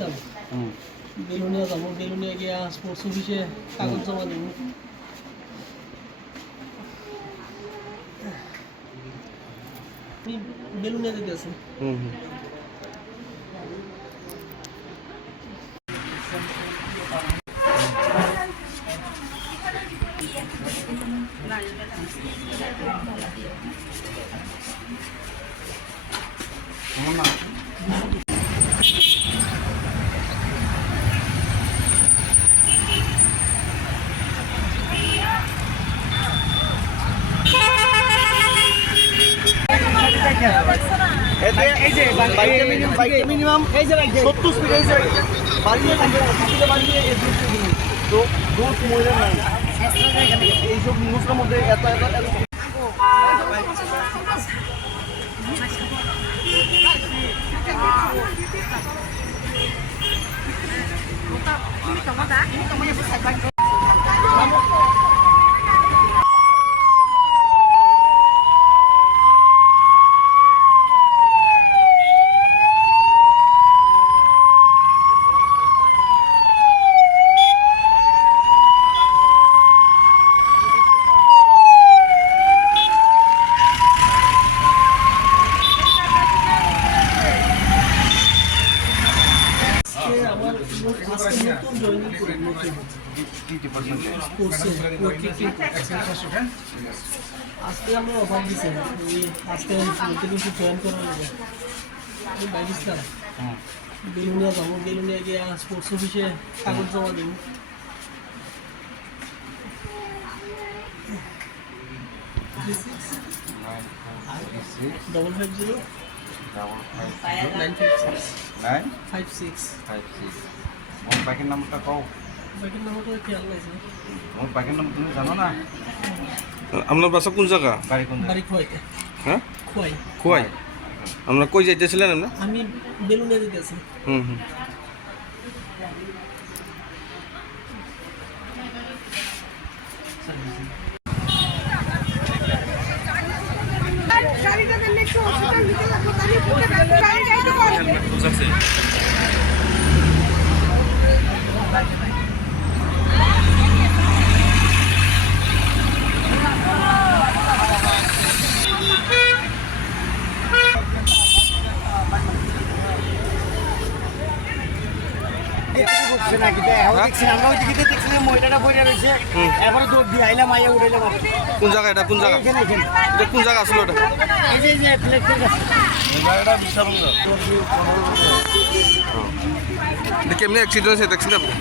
বাইছিলাম বেলুনিয়া যাবো, বেলুনিয়া গিয়া স্পোর্টস অফিসে কাগজ জমা দেবো। বেলুনিয়া যেতে আছে। মিনিমাম 70 স্পিড বাড়িয়ে তো দোষ মহিলা নাই এইসব নিউজের মধ্যে এত আজকে আমরা অফার দিচ্ছি আজকে কিছু জয়েন করা যাবে। আমি বাইছিলাম বেলুনিয়া যাবো, বেলুনিয়া গিয়া স্পোর্টস অফিসে কাগজ জমা দেবো। বাইকের নামটা কও। বাইকের নামটা খেয়াল লাগছে। আমার বাইকের নাম তুমি জানো না? আপনার বাসা কোন জায়গা? বাড়ি খোয়াইতে। হ্যাঁ, খোয়াই। খোয়াই। আপনার কই যাইতেছিলেন আপনি? আমি বেলুনিয়া যেতে আছি। কোন জায়গা এটা? কোন জায়গা? এটা কোন জায়গা আসলো? এটা কেমনি অ্যাক্সিডেন্ট হয়েছে দেখছেন আপনি?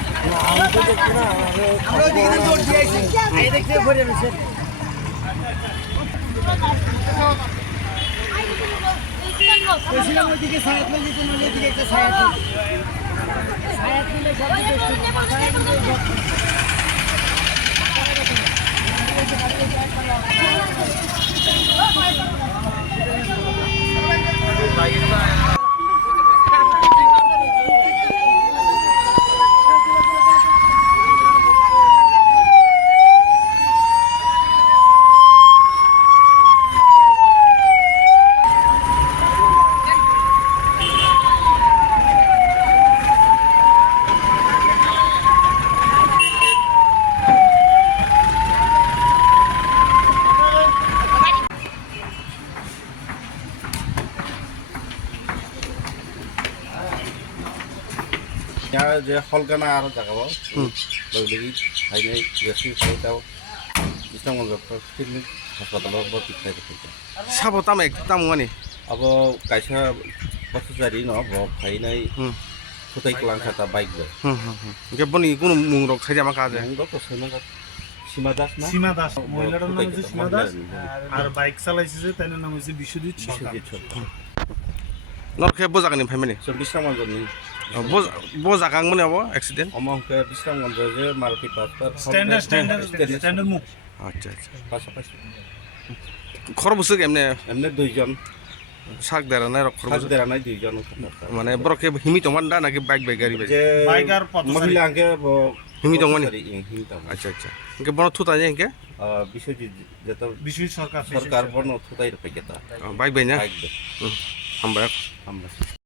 যে হলকানা আর জায়গা লগে হাইলাই গেছি খাইতাও বিশ্বঙ্গল ক্লিনিক হাসপাতালত ভর্তি খাই থাকে সাবো তাম একদম মানে अब kaisa pasajari no bo phainai futai klang khata bike bo ke boni kono mungrok sai jama kaje mungrok to Sima Sima das na Sima das মহিলাটার নাম হচ্ছে Sima das আর বাইক চালাইছে যে তার নাম হচ্ছে বিশ্বজিৎ সরকার নর খে বজাগানি ফাইমানি so Bishramganj ni bo jagang mane abo accident among ke Bishramganj je Maruti Passport standard মুখ আচ্ছা আচ্ছা পাশাপাশি খর বসে এমনে এমনে দুইজন শাক দেরা নাই রক্ষর সাজ দেরা নাই দুইজন মানে বরকে হিমি তমান্ডা নাকি বাইক গাড়ি বাজে যে বাইক আর পথচারী মহিলা আগে হিমি তমানি হিমি তমানি আচ্ছা আচ্ছা ইনকে বড় থুতা যায় ইনকে বিশ্বজিৎ যেটা বিশ্বজিৎ সরকার সরকার বড় থুতাই রপে কেতা বাইক বাই না বাইক আমরা আমরা